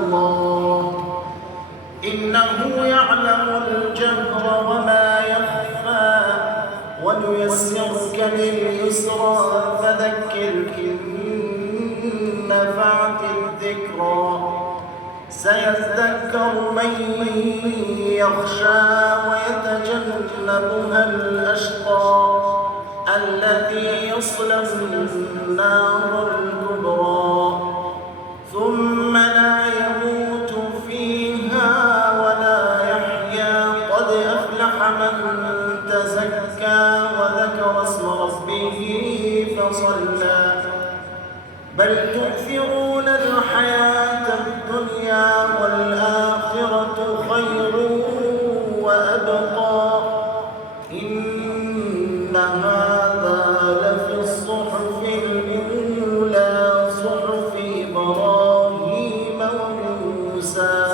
الله إنه يعلم الجهر وما يخفى ونيسرك لليسرى فذكر إن نفعت الذكرى سيذكر من يخشى ويتجنبها الأشقى الذي يصلى النار الكبرى ثم لا يموت فيها ولا يحيا قد أفلح من تزكى وذكر اسم ربه فصلى بل تؤثرون الحياة الدنيا والآخرة خير وأبقى إن هذا لفي الصحف الأولى صحف إبراهيم وموسى